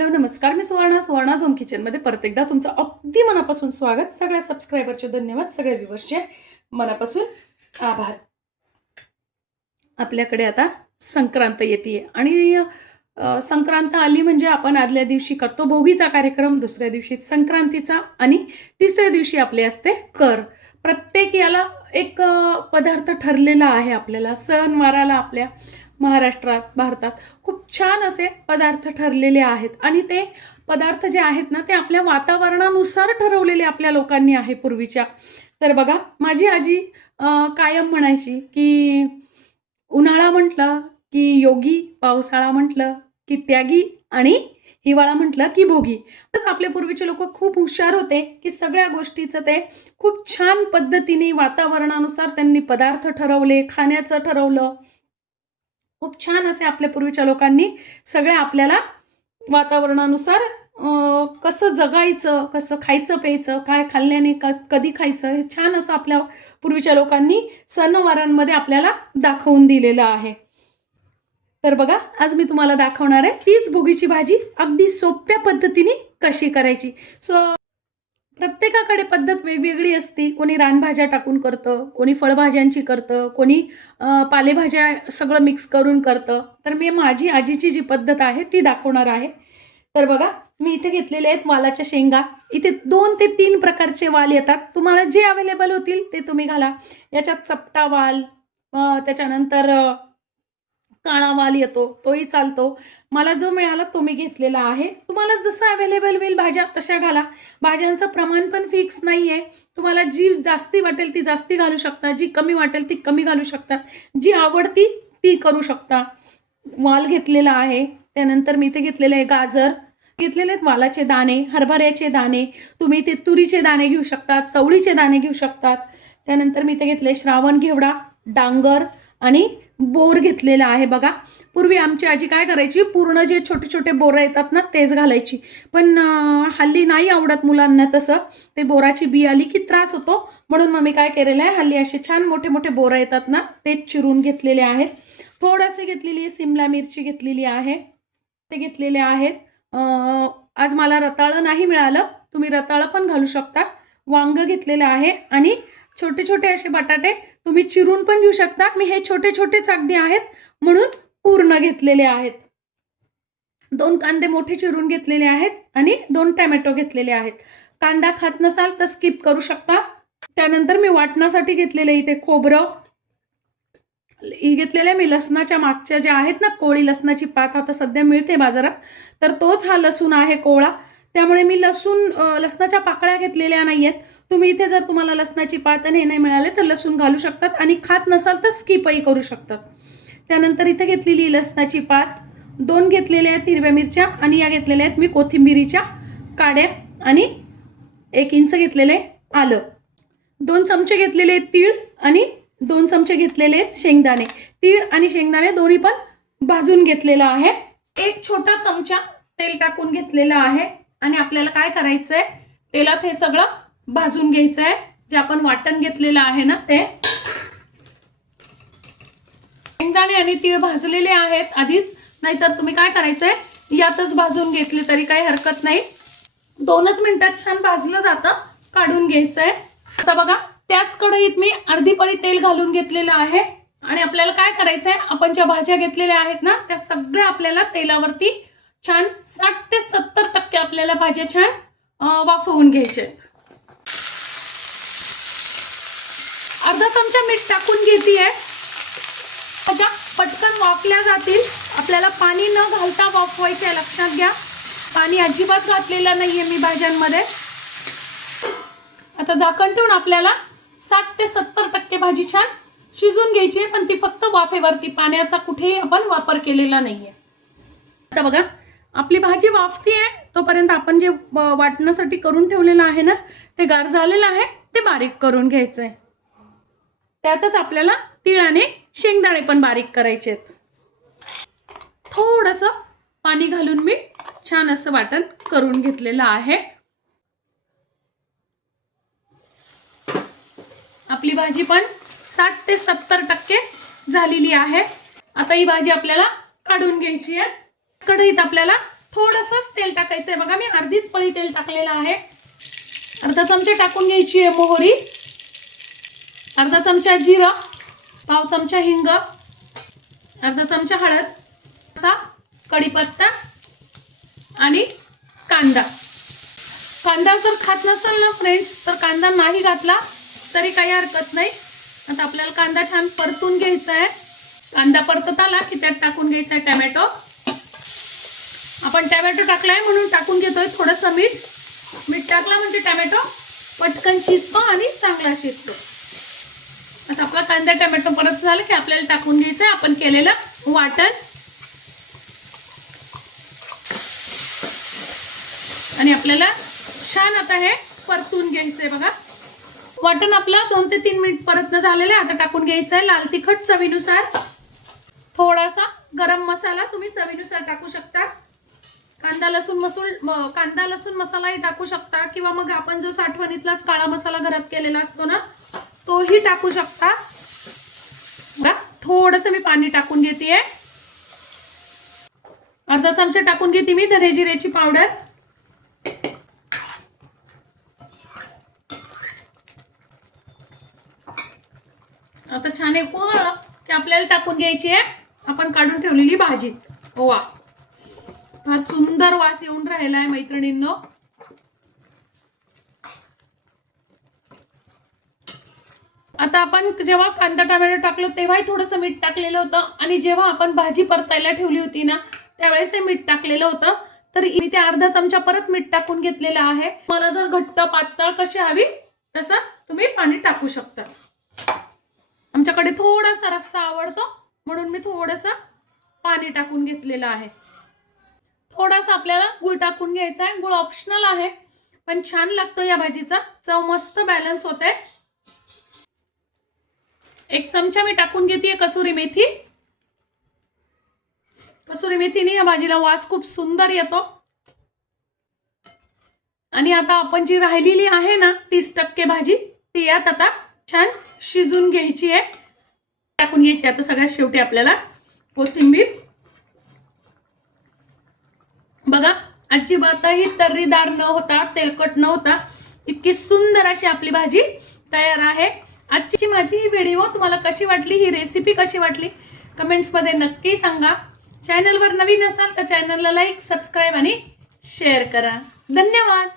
Hello नमस्कार, मी Suvarna zone किचनमध्ये परत एकदा तुमचं अगदी मनापासून स्वागत. सगळ्या सबस्क्रायबरचे धन्यवाद, सगळ्या व्ह्यूअर्सचे मनापासून आभार. आपल्याकडे आता संक्रांत येते आणि संक्रांत आली म्हणजे आपण आदल्या दिवशी करतो भोगीचा कार्यक्रम, दुसऱ्या दिवशी संक्रांतीचा आणि तिसऱ्या दिवशी आपले असते कर. प्रत्येक याला एक पदार्थ ठरलेला आहे. आपल्याला सणवाराला आपल्या महाराष्ट्रात, भारतात खूप छान असे पदार्थ ठरलेले आहेत आणि ते पदार्थ जे आहेत ना ते आपल्या वातावरणानुसार ठरवलेले आपल्या लोकांनी आहे पूर्वीच्या. तर बघा, माझी आजी कायम म्हणायची की उन्हाळा म्हटलं की योगी, पावसाळा म्हटलं की त्यागी आणि हिवाळा म्हटलं की भोगी. तर आपले पूर्वीचे लोक खूप हुशार होते की सगळ्या गोष्टीचं ते खूप छान पद्धतीने वातावरणानुसार त्यांनी पदार्थ ठरवले, खाण्याचं ठरवलं. खूप छान असे आपल्या पूर्वीच्या लोकांनी सगळ्या आपल्याला वातावरणानुसार कसं जगायचं, कसं खायचं प्यायचं, काय खाल्ल्याने कधी खायचं, हे छान असं आपल्या पूर्वीच्या लोकांनी सणवारांमध्ये आपल्याला दाखवून दिलेलं आहे. तर बघा, आज मी तुम्हाला दाखवणार आहे तीच भोगीची भाजी अगदी सोप्या पद्धतीने कशी करायची. प्रत्येकाकडे पद्धत वेगवेगळी असते. कोणी रानभाज्या टाकून करतं, कोणी फळभाज्यांची करतं, कोणी पालेभाज्या सगळं मिक्स करून करतं. तर मी माझी आजीची जी पद्धत आहे ती दाखवणार आहे. तर बघा, मी इथे घेतलेले आहेत वालाच्या शेंगा. इथे 2 ते 3 प्रकारचे वाल येतात. तुम्हाला जे अवेलेबल होतील ते तुम्ही घाला. याच्यात चपटा वाल, त्याच्यानंतर काळा वाल येतो, तोही चालतो. मला जो मिळाला तो मी घेतलेला आहे. तुम्हाला जसं अवेलेबल होईल भाज्या तशा घाला. भाज्यांचं प्रमाण पण फिक्स नाही आहे. तुम्हाला जी जास्ती वाटेल ती जास्ती घालू शकता, जी कमी वाटेल ती कमी घालू शकता, जी आवडती ती करू शकता. वाल घेतलेला आहे. त्यानंतर मी इथे घेतलेलं आहे गाजर, घेतलेले आहेत वालाचे दाणे, हरभऱ्याचे दाणे, तुम्ही ते तुरीचे दाणे घेऊ शकता, चवळीचे दाणे घेऊ शकतात. त्यानंतर मी इथे घेतले श्रावण घेवडा, डांगर आणि बोर घेतलेला आहे. बघा, पूर्वी आमची आजी काय करायची, पूर्ण जे छोटे छोटे बोरं येतात ना तेच घालायची. पण हल्ली नाही आवडत मुलांना तसं. ते बोराची बी आली की त्रास होतो, म्हणून मग मी काय केलेलं आहे, हल्ली असे छान मोठे मोठे बोरं येतात ना तेच चिरून घेतलेले आहेत. थोडेसे घेतलेली आहे सिमला मिरची घेतलेली आहे, ते घेतलेले आहेत. आज मला रताळं नाही मिळालं, तुम्ही रताळं पण घालू शकता. वांग घेतलेलं आहे आणि छोटे छोटे असे बटाटे तुम्ही चिरून पण घेऊ शकता. मी हे छोटे छोटेच अगदी आहेत म्हणून पूर्ण घेतलेले आहेत. 2 कांदे मोठे चिरून घेतलेले आहेत आणि 2 टोमॅटो घेतलेले आहेत. कांदा खात नसाल तर स्किप करू शकता. त्यानंतर मी वाटण्यासाठी घेतलेले इथे खोबरं ही घेतलेले. मी लसणाच्या मागच्या ज्या आहेत ना कोळी लसणाची पात आता सध्या मिळते बाजारात, तर तोच हा लसूण आहे कोवळा. त्यामुळे मी लसणाच्या पाकळ्या घेतलेल्या नाही आहेत. तुम्ही इथे जर तुम्हाला लसणाची पात आणि हे नाही मिळाले तर लसूण घालू शकतात आणि खात नसाल तर स्किपही करू शकतात. त्यानंतर इथे घेतलेली लसणाची पात, 2 घेतलेल्या आहेत हिरव्या मिरच्या आणि या घेतलेल्या आहेत मी कोथिंबीरीच्या काड्या आणि 1 इंच घेतलेले आलं. 2 चमचे घेतलेले आहेत तीळ आणि 2 चमचे घेतलेले आहेत शेंगदाणे. तीळ आणि शेंगदाणे दोन्ही पण भाजून घेतलेलं आहे. 1 छोटा चमचा तेल टाकून घेतलेलं आहे आणि आपल्याला काय करायचंय, तेलात हे सगळं भाजून घ्यायचंय. जे आपण वाटण घेतलेलं आहे ना ते. शेंगदाणे आणि तीळ भाजलेले आहेत आधीच, नाहीतर तुम्ही काय करायचंय यातच भाजून घेतले तरी काही हरकत नाही. 2च मिनिटात छान भाजलं जातं, काढून घ्यायचंय. आता बघा, त्याच कढईत मी अर्धी पळी तेल घालून घेतलेलं आहे आणि आपल्याला काय करायचंय, आपण ज्या भाज्या घेतलेल्या आहेत ना त्या सगळ्या आपल्याला तेलावरती छान 60 ते 70% आपल्याला भाज्या छान वाफवून घ्यायचे. अर्धा चमचा मीठ टाकून घेतीये. भाज्या पटकन वाफल्या जातील. आपल्याला पाणी न घालता वाफवायचे, लक्षात घ्या. पाणी अजिबात घातलेलं नाहीये मी भाज्यांमध्ये. आता झाकण ठेवून आपल्याला 60 ते 70% भाजी छान शिजून घ्यायची, पण ती फक्त वाफेवरती, पाण्याचा कुठेही आपण वापर केलेला नाहीये. आता बघा, आपली भाजी वाफतीये तोपर्यंत आपण जे वाटण्यासाठी करून ठेवलेलं आहे ना ते गार झालेलं आहे, ते बारीक करून घ्यायचंय. त्यातच आपल्याला तीळ आणि शेंगदाणे पण बारीक करायचे आहेत. थोडंसं पाणी घालून मी छान असं वाटण करून घेतलेलं आहे. आपली भाजी पण 60 ते 70% झालेली आहे. आता ही भाजी आपल्याला काढून घ्यायची आहे. कढईत आपल्याला थोडंसंच तेल टाकायचं आहे बघा. मी अर्धीच पळी तेल टाकलेलं आहे. अर्धा चमचा टाकून घ्यायची आहे मोहरी, अर्धा चमचा जिरं, पाव चमचा हिंग, अर्धा चमचा हळद, असा कढीपत्ता आणि कांदा. कांदा जर खात नसाल ना फ्रेंड्स तर कांदा नाही घातला तरी काही हरकत नाही. आता आपल्याला कांदा छान परतून घ्यायचा आहे. कांदा परतत आला की त्यात टाकून घ्यायचा आहे टोमॅटो. आपण टोमॅटो टाकलाय म्हणून टाकून घेतोय थोडंसं मीठ. मीठ टाकला म्हणजे टोमॅटो पटकन शिजतो आणि चांगला शिजतो. आता आपला कांदा टोमॅटो परत झाला की आपल्याला टाकून घ्यायचं आहे आपण केलेलं वाटण. आणि आपल्याला छान आता हे परतून घ्यायचंय बघा. वाटण आपलं 2 ते 3 मिनिट परतणं झालेलं आहे. आता टाकून घ्यायचं आहे लाल तिखट चवीनुसार, थोडासा गरम मसाला तुम्ही चवीनुसार टाकू शकता. कांदा लसूण मसालाही टाकू शकता किंवा मग आपण जो साठवणीतलाच काळा मसाला घरात केलेला असतो ना तोही टाकू शकता. थोडंसं मी पाणी टाकून घेते. अर्धा चमचा टाकून घेते मी धने जिऱ्याची पावडर. आता छान एक उकळलं की आपल्याला टाकून घ्यायची आहे आपण काढून ठेवलेली भाजी. वा, फार सुंदर वास येऊन राहिला आहे मैत्रिणींनो. आता आपण जेव्हा कांदा टोमॅटो टाकलो तेव्हाही थोडंसं मीठ टाकलेलं होतं आणि जेव्हा आपण भाजी परतायला ठेवली होती ना त्यावेळेस हे मीठ टाकलेलं होतं. तर मी ते अर्धा चमचा परत मीठ टाकून घेतलेलं आहे. मला जर घट्ट पातळ कशी हवी तसं तुम्ही पाणी टाकू शकता. आमच्याकडे थोडासा रस्सा आवडतो म्हणून मी थोडंसं पाणी टाकून घेतलेलं आहे. थोडासा आपल्याला गूळ टाकून घ्यायचा आहे. गूळ ऑप्शनल आहे पण छान लागतो या भाजीचा, चव मस्त बॅलन्स होते. 1 चमचा मी टाकून घेते कसुरी मेथी. कसुरी मेथीने या भाजीला वास खूप सुंदर येतो. आणि आता आपण जी राहिलेली आहे ना 30% भाजी ती यात आता छान शिजून घ्यायची आहे. टाकून घ्यायची आता सगळ्यात शेवटी आपल्याला कोथिंबीर. बघा अजिबातही तर्रीदार न होता, तेलकट न होता, इतकी सुंदर अशी आपली भाजी तयार आहे. आजची माझी ही व्हिडिओ तुम्हाला कशी वाटली, ही रेसिपी कशी वाटली कमेंट्समध्ये नक्की सांगा. चॅनलवर नवीन असाल तर चॅनलला लाईक, सबस्क्राईब आणि शेअर करा. धन्यवाद.